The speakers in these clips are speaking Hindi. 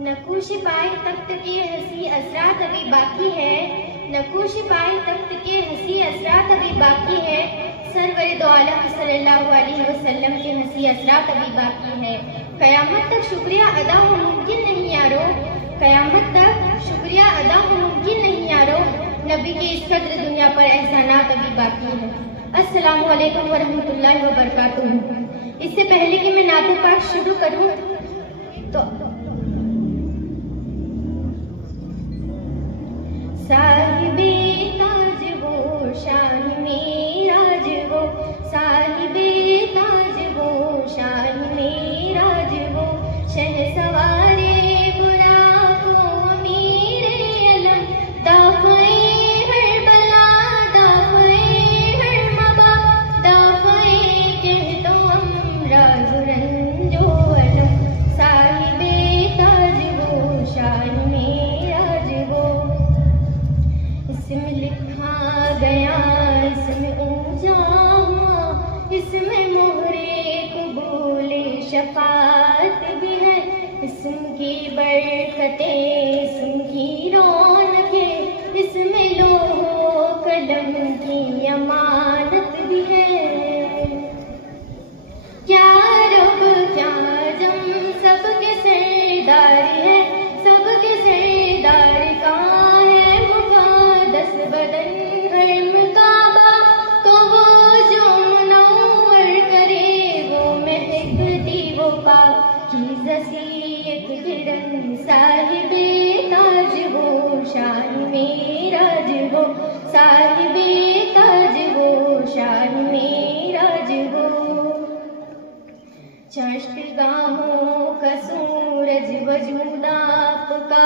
नकूश पाए तख्त के हंसी असरात अभी बाकी है, नकूश पाए तख्त के हंसी असरात अभी बाकी है, सरवर दो आलम सल्लल्लाहु अलैहि वसल्लम के हंसी असरात अभी बाकी है। कयामत तक शुक्रिया अदा हो मुमकिन नहीं यारो, कयामत तक शुक्रिया अदा हो मुमकिन नहीं यारो, नबी के इस कद्र दुनिया पर एहसानात अभी बाकी है। अस्सलामु अलैकुम वरहमतुल्लाहि वबरकातुहू। इससे पहले कि मैं नाते पाक शुरू करूं तो साहिबे ताज वो शान मेराज वो, साहिबे ताज वो शान मेराज वो, शहसवारे बुराको मीरे अलम, दाफ़े हर बला दाफ़े हर मबा, दाफ़े कह तो अमराज रंजो अलम, साहिबे ताज वो शान मेराज वो। इसमें लिखा गया इसमें ऊंचा हुआ, इसमें मोहरे कबूले शफात भी है, इसम की बरकतें इसम की रौनकें, इसमें लोहो कलम की अमानत भी है। क्या रब क्या जम सबके सरदारी है, सबके सरदार का बदन हरम काबा, तो वो जो मुनव्वर करे वो महकती वो पाकीज़ा एक किरण, साहिबे ताज वो शान मेराज वो, साहिबे ताज वो शान मेराज वो। चश्तगाहों का सूरज वजूद आपका,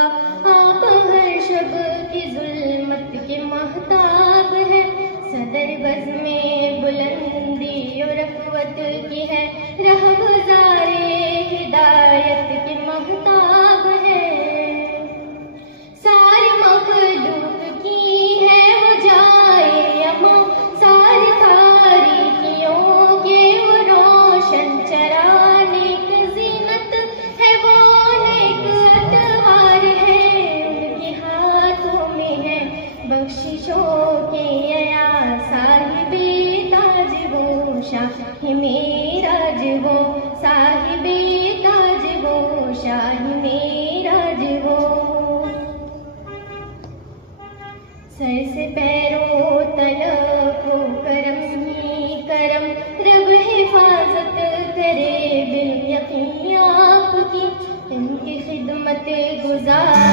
आप हर शब की जुल्मत के महताब है, सदर बज़ में बुलंदी और रफ़वत की है, रहगुज़ारे हिदायत के महताब है, सारी मखलूक की है वो जाए अमा, सारी तारीकियों के वो रोशन चराने की ज़ीनत है, वो नेक अतवार है, उनके हाथों में है बख्शिशों के अया, साहिबे ताज वो शाह मेराज वो, साहिबे ताज वो शाह मेराज वो। सर से पैरों तलक हो करम ही करम, रब हिफाजत करे बिल यकीन आपकी, इनकी खिदमत गुजार